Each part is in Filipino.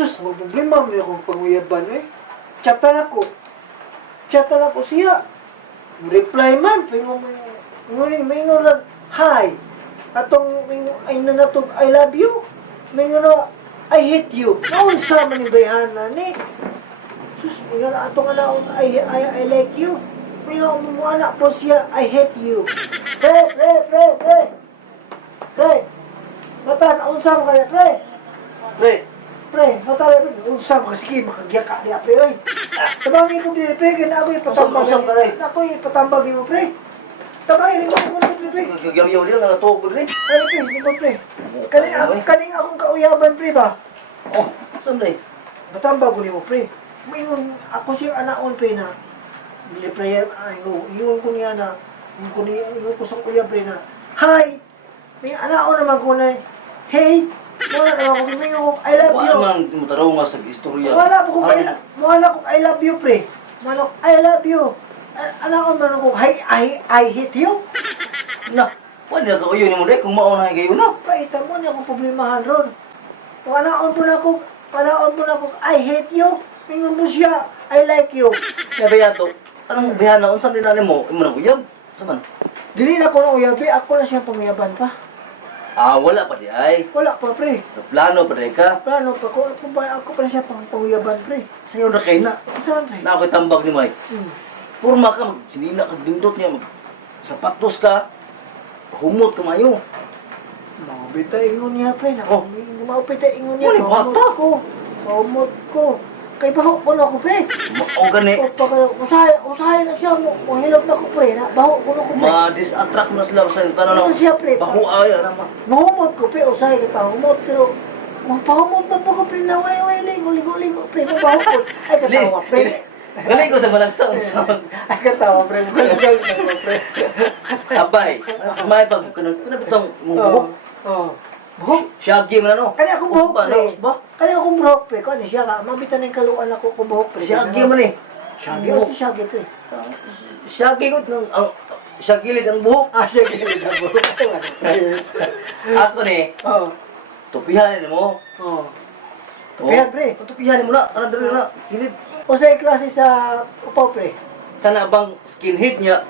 Sus, may problema mo akong panguyaban eh. Chatan ako siya. Reply man, mingon lang, hi. Atong mingon, ay nanatog, I love you. Mingon na, I hate you. Naunsa man ni bayhana ni. Sus, mingon na atong anaon, I like you. Mingon mo anak po siya, I hate you. Pre. Mata, naunsa mo kaya, Pre, matala rin. Unsam ka, sige, makagya ka niya, pre, oy. Tabangin ko din, pre, kaya ako ipatambag Usam ka, pre. Ako ipatambag mo, pre. Tabangin mo, pre. Gagyaw-yaw din, natawag ko din. Ay, pre, hindi pre. Kaning akong kauyaban, pre, ba? Oh, saan na Matambag ko mo, pre. Maingon, ako siya anaon, pre, na. Bili, pre, ingon ko niya na, ingon ko sa kuya, pre, na, hi! May anaon naman ko na, hey! Wala naman ko, may I love you. Wala man, mutaraw nga sa istorya. Wala ko I love you, pre. Wala ko, I love you. Anaon man ako, I hate you. Na, wala na kauyo ni mo dahil kung mauna kayo na. Paita mo niya akong problemahan ron. Kung anaon po na ako, I hate you. Mingon mo siya, I like you. Kaya ba yan to? Anong bihan na, unsan din natin mo? Imo nang uyab? Saman? Dili na ko na uyabi, ako na siya panguyaban pa. Wala pa di ay. Wala pa, pre. Plano pa di ka. Plano pa ko, ako pa na siya panguyaban, pre. Sa'yo na kayo na. Saan, pre? Na ako'y tambag ni Mike. Purma ka, sinina ka, dindot niya. Sapatos ka. Humot ka mayo. Maupita ingon niya, pre. Oh. Maupita ingon niya. Wala, bata. Maumot ko. Kay baho ko na ako, pre. O gani. Usahay na siya mo. Hilot na ko, pre. Baho ko na ko, pre. Ma-disattract na sila sa tanong Ano na. siya, pre? Baho ay, ano ma. Mahumot ko, pre. Usahay kay pahumot. Pero, pahumot na po ko, pre. Naway-way, ligo, pre. Mabaho ko. Ay, katawa, pre. Galing ko sa malagsang. Ay, katawa, pre. Galing ko, pre. Abay, may pag kunabitang mong buhok. Oo. Buhok? Shaggy mo na no. Kani akong buhok, Usba na, pre. usba. Kani akong buhok, pre. Kani siya ka. Mabitan ng kaluan ako kung buhok, pre. Shaggy mo ni. Shaggy o si Shaggy, pre? Shaggy ko ang shagilid ang buhok. Shaggy ang buhok. Ako ni, Oo. tupihan mo. Oo. Tupihan, pre. Tupihan mo na, ano dali na, kilid. O sa klase sa upaw, pre. Kana bang skinhead niya,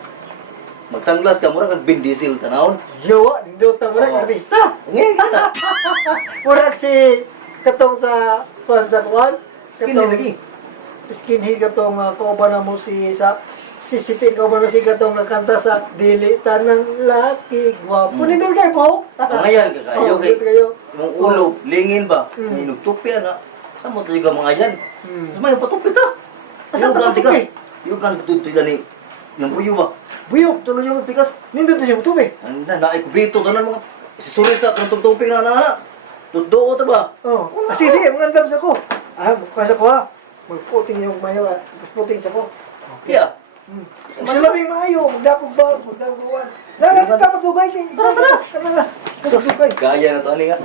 magsanglas ka, mura kag Vin Diesel, tanawon. Yawa, dindota mo Oo. artista. Ngayon kita. Murag si katong sa Juan. Skinhead lagi. Skinhead katong kauban na mo si Sipin kauban na si katong nakanta sa Dili Tanang Laki Gwapo. Ni dol kay po. Ngayon ka kayo, kay kayo. yung ulo, lingin ba? Mm. Inugtupi na. Sa mo tayo mga yan. Hmm. May patupit ha. Asa ta ka. tupi? Yugan tutulan ni yung buyo ba? Buyog. Tuloy yung pikas. Nindot siya tubi. Ano na, naikubrito ka na mga sisuri sa tungtong-tuping na nana. Tutoo ta ba? Oh. Sige, mga andam sa ko. Bukas ako ha. Magputing yung mayo ha. Magputing sa ko. Kaya, Malaming maayo, magdakog ba, magdagoan. Nara, kita magdugay kay. Tara. Magdugay. gaya na to, ani nga.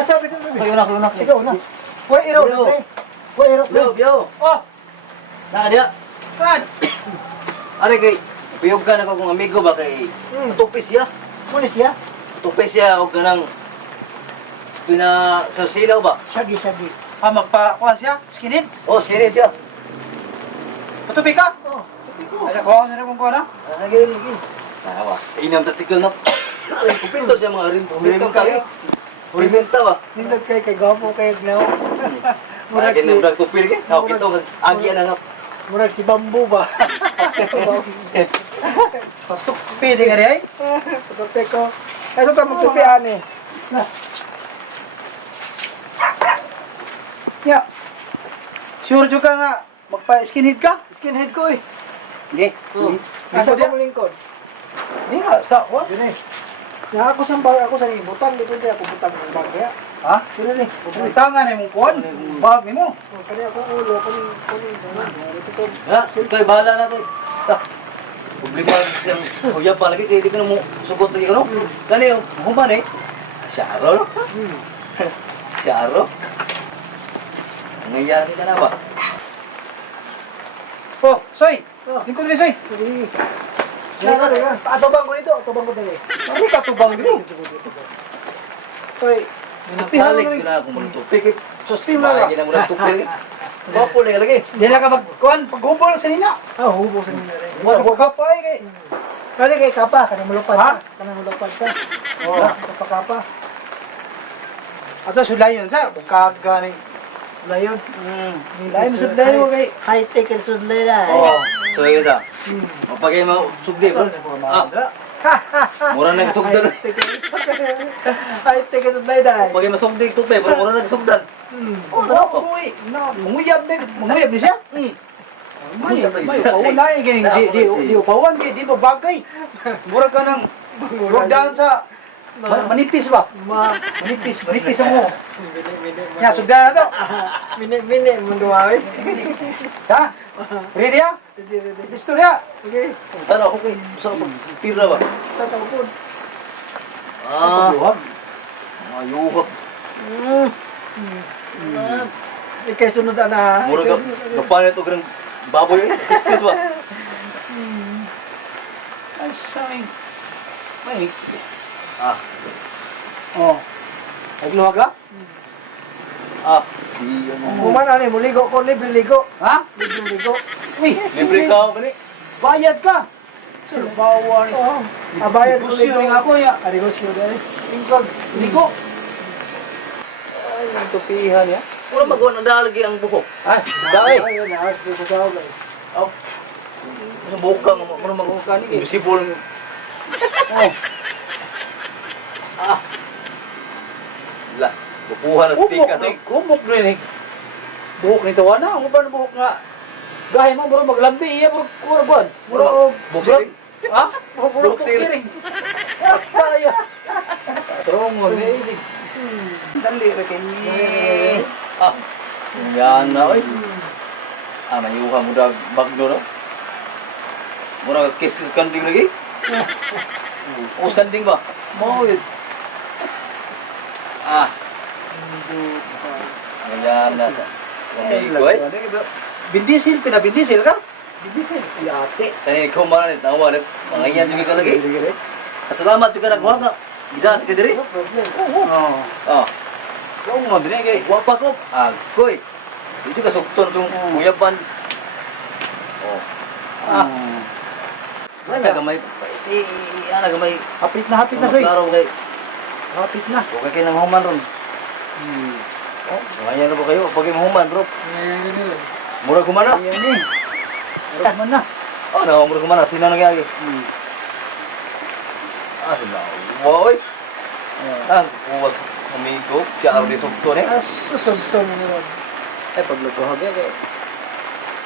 Asabi na bebe. Kayo na. Ikaw na. Huwag iraw, Yo. pre. Huwag iraw, pre. Yo. Oh, Na dia. kan. Ari kay piyog ka na ko kong amigo ba kay tupis siya. Muna siya. Tupis siya og kanang sa silaw ba? Shaggy. Magpa-kuhan siya? Skinhead? Oh, skinny siya. Patupi ka? Oh, tupi ko. Ay, nakuha ko sa kong kuha na? Lagi. Tawa. Inam tatikal na. Ay, kupinto siya mga rin. Pumilimon ka rin. Pumilimenta ba? Nindot kay gwapo kay Gnaw. Murag Murag si, nang tupil kay. Ako kito agi na nga. murag si Bambu ba? Patupi di ka rin ay? Tupi ko. Ito ka magtupian eh. Ya. Sure juga nga, magpa-skinhead ka? Skinhead ko eh. Sige. Asa ko lingkod. Hindi nga, sa what? Yun eh. Ya ako sa ibutan, di pwede ako butang ng bagya. Ha? Yun eh. Tangan ay mong kuhan, bag ni mo. Kani ako ulo, kani. Ito Ha, kay bahala na to. Ta. Problema siyang kuya pa lagi kay di ka mo sugot lagi ko no. Kani human eh. Syaro. Syaro. Nangyayari ka na ba? Oh, Soy! Oh. Lingkod rin, Soy! Sige. Atubang ko nito, atubang ko dali. Ano ka tubang din? Hoy, Pihalig ko na akong mga tupik. Sustim na Lagi na mo na tupik. Bapo lagi. Dila ka magkuhan, paghubol sa nina. Ah, hubo sa nila rin. Wala ko ka pa kay. Kali kay kapa, kanang mulupad Ha? ka. Kanang mulupad ka. Oo. Kapakapa. Ato sulayon sa kagani. Layon. Lain sudlay mo kay. High-tech ang sudlay na. Oh, so yun sa. Mapagay mo sugdi bro. Ah, mura nang sugdan. High-tech ang sudlay na. Mapagay mo sugdi tupik, bro, mura nang sugdan. Oh, dapat mo eh. Manguyab ni siya. May upawan na eh, di upawan, di babagay. Mura ka ng rodahan sa manipis ba? Manipis mo. Ya, sugda na to. Mini mo duwa eh. Ha? Ready ya? Listo ya? Okay. Tara, okay. Sa tira ba? Tataw po. Ah, ayuhap. Ikay sunod na. Mura ka, kapalit o ganang baboy eh. Kiskis ba? Ay, say. May. Ah, Oh. Nagluha ka? ah. Di ano. Kuman ani mo ligo ko libre ligo. Ha? Libre ligo. Uy, Libre ka ako ni. bayad ka. Sir, bawa ni. Oo. Abayad ko Negosyo ligo. rin ako ya. Negosyo dahil. Ingkod, ligo. Ay, ang tupihan ya. Wala magawa ng dalagi ang buhok. Ay, dahil. Ayun na, aras ko sa tawag. Oh. Sa buhok ka, mura magawa ka ni. Invisible. Oh. Ah. La, bukuhan na stika so. Kumok rin eh. Buhok nito, wala. Ang ba na buhok nga? Gaya mo, mura maglambi. Iya, mura kurban. Mura, Buksiring. ha? Mura Buksiring. buksiring. Kaya. Terong mo, rin. Dali, rekin. Ah. Yan na oy. Ah, nayuha mo da bagdo no. Mura kiss-kiss kanding lagi. Us kanding ba? Mau yun. Ah. Ayan na sa. Amigo ay. Bindisil, pinabindisil ka? Bibisin. Ate. Kani ko man tawa ni mangayan juga ka lagi. Salamat juga nagkuha na. Gidan ka diri. No problem. Oo. Ah. Oo mo, din kay. Wapa ko. Ah, koy. Itu ka sukton tong uyaban. Oh. Ah. Ana gamay. Ana gamay. Hapit na soy. Klaro kay. Hapit na. Okay kay nang human ron. Oh, ngayon na ba kayo? Pag human, bro. Murag humana. Ayan eh. Meron man na. Oh, na murag humana. Sino nangyari? Ah, sila. Boy. Ah, kuwas amigo. Siya ang disukton eh. Susugton mo ron. Eh, paglutuhag eh.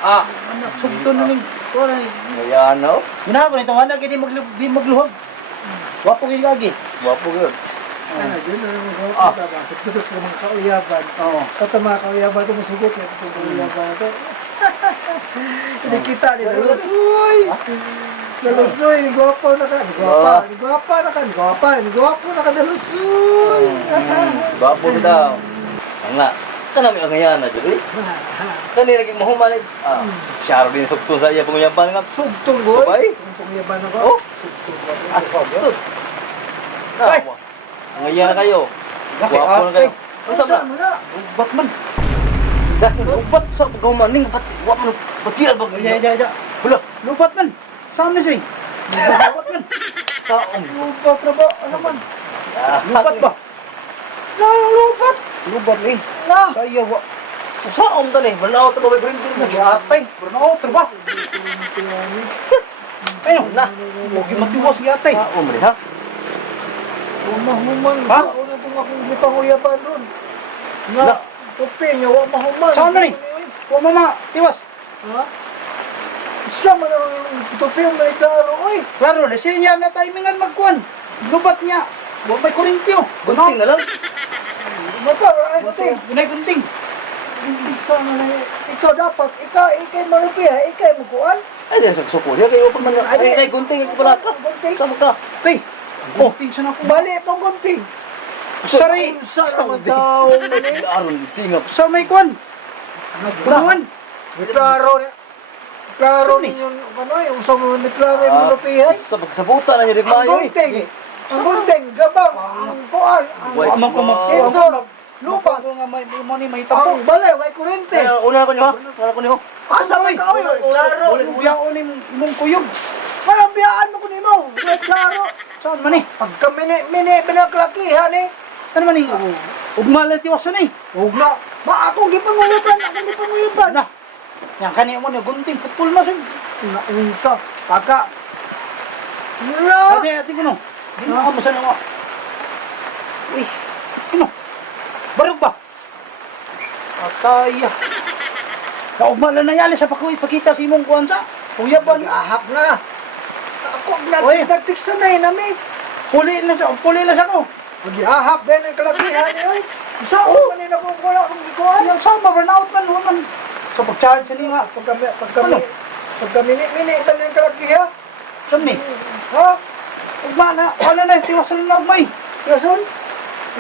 Ah, Anak, sugton na ning. Kuha na. ngayon no? Ginawa ko nito, anak, di magluhog. Wapo kayo lagi. Wapo yun. Ano, yun na naman Ah. ako babasa. Tutos ng mga kauyaban. Oo. Kata mga kauyaban ito, masugot na itong kauyaban ito. Hindi kita, di nalusoy. Nalusoy, ni gwapo na ka. Ni gwapa na ka, nalusoy. Wapo kita. Nga. Kanami ang ngayon na dyan. Kani lagi mahuman eh. Ah, siya rin sukton sa iya panguyaban nga. Sugtong, boy. Babay. Ang kauyaban ako. Oh. Sugtong. Asus. Ay. Ngayon na kayo. Laki, Wapo na kayo. Ano Ano sa mo na? Ubat man. Dahil ubat sa pagkaumaning wap mo patial bag. Ya. Wala. Lupat man. Saan na siya? Lupat man. Sa Lupat na ba? Ano man? Lupat ba? Lupat! Lupat eh. Na! Kaya wa. sa tali. Balaw ta ba printer na. Nag-atay. Burnout, ba? Ayun na. Huwag yung matiwas gi-atay. Umri ha. Human. Ha? Ano itong akong gipanguyaban ron? Na. Na, tupi niya, wa mahuman. Saan na ni? Huwag mama. Tiwas. Ha? Siya man ang tupi ang may klaro, oy! Klaro, nasiya niya na timingan magkuhan. Lubat niya. Huwag may kurimpyo. Gunting na lang. Mata, ay, tupi! Gunay gunting. Sana na ikaw dapat, ikay malupi ha, ikay mukuan. Ay, diyan sa suko. Diyan kayo pa man. Ay, gunting ko pala. Gunting. Sama ka. Tay. Oh, gunting siya na ako. Bali pang gunting. Sari. Sa naman daw. Aron tingap. Sa may kuhan. Bulungan. Klaro niya. Klaro ninyo, ano yung sa mga klaro yung malupi ha. Sa pagsabutan na niya rin Ang mayo eh. gunting. Ang gunting, gabang, ang kuan, ang Wait, Amang ko mag sensor, lupa lupa, ko nga may mo ni may tapo. ang balay, may kurente. Una ko niyo, ha? Una ko niyo. Asa may kaoy, klaro. Biyaon ni imong kuyog. Walang biyaan mo kunin mo. Klaro. Saan man ni? Pagka mini, binaklakihan eh. Ano man ni? Ugma lang tiwasan ni. Huwag na. Ba, akong gipanguyaban, Na. Yang kani mo ni gunting putol na sig. Naunsa. Kaka. No. Ate ko no. Di mo ako masan mo. Uy. Ano? Barog ba? Atay. Kaugma lang na yali sa pakita si imong kuan sa. Kuya ba ni? Ahap na. Ako, Oy. nagtiksan na namin. Puli lang sa ko. Mag-ahap din ang kalakihan eh. Oy. Saan ko kanina kung wala akong gikuhan? Ano sa burnout man woman. Sa pag-charge sa niya. Ano? Pagka mini ba ng kalakihan? Kami. Ha? Ugma na. Wala na tiwasan na ugmay. Yason?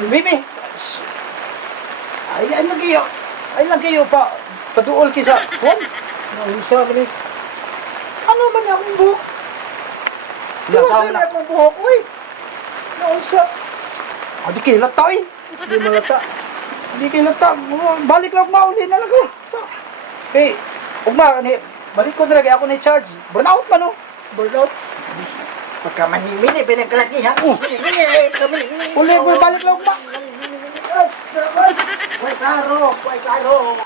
Bibi. Ay lang kayo. Ay lang kayo pa. Paduol ki sa kuan. Naunsa ba ni? Ano man yung akong buhok? Yan sa Naunsa na. na akong buhok? Uy! Naunsa. Di kilat ta eh. Hindi malata. Di kilat ta. Balik lang mauli na lang ko. Hey, ugma ni balik ko talaga ako na charge. Burnout man oh. Burnout. Pagka mini pinagkalakihan. Mini. Uli ko balik lang ugma. Ay, salamat. Kuay klaro.